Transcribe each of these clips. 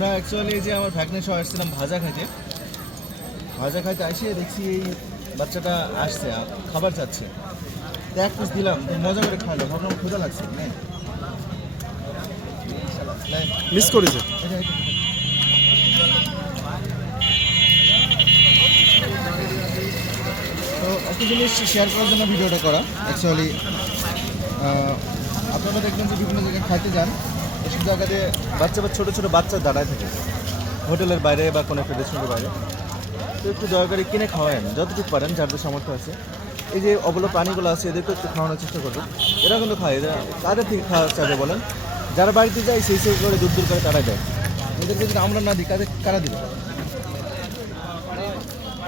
আমরা অ্যাকচুয়ালি যে আমার ভাগ্নে সহ আসছিলাম ভাজা খাইতে আসে দেখছি এই বাচ্চাটা আসছে খাবার চাচ্ছে তো এক পিস দিলাম তো মজা করে খাইলো ভাবলাম ক্ষুধা লাগছে মিস করেছে। তো একটা জিনিস শেয়ার করার জন্য ভিডিওটা করা অ্যাকচুয়ালি আপনারা দেখবেন যে বিভিন্ন জায়গায় খাইতে যান এসব জায়গাতে ছোটো ছোটো বাচ্চা দাঁড়ায় থাকে হোটেলের বাইরে বা কোনো একটা রেস্টুরেন্টের বাইরে তো একটু দয়া করে কিনে খাওয়ায়েন যতটুকু পারেন যাদের সামর্থ্য আছে এই যে অবলা প্রাণীগুলো আছে এদেরকে একটু খাওয়ানোর চেষ্টা করবেন এরা কিন্তু খায় এরা কাদের থেকে খাওয়া চাবে বলেন যারা বাড়িতে যায় সেই করে দূর করে তারা দেয় এদেরকে যদি আমরা না দিই কারা দিবে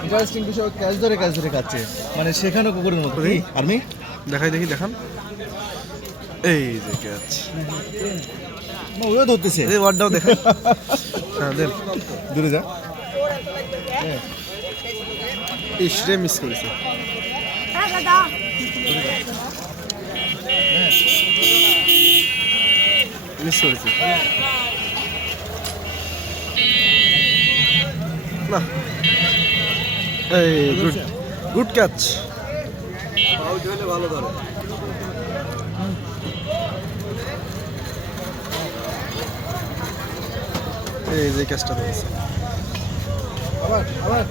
ইন্টারেস্টিং বিষয় ক্যাচ ধরে খাচ্ছে মানে শেখানো কুকুরের মতো আর্মি দেখি দেখান এই যে ক্যাচ ওও ধরতেছে এই ওয়ার্ডটাও দেখেন। হ্যাঁ দেন দূরে যা ইসরে মিস করেছে। মিস করেছে না এই গুড ক্যাচ। ভালো ধরে এই যে ক্যাচটা ধরেছে আবার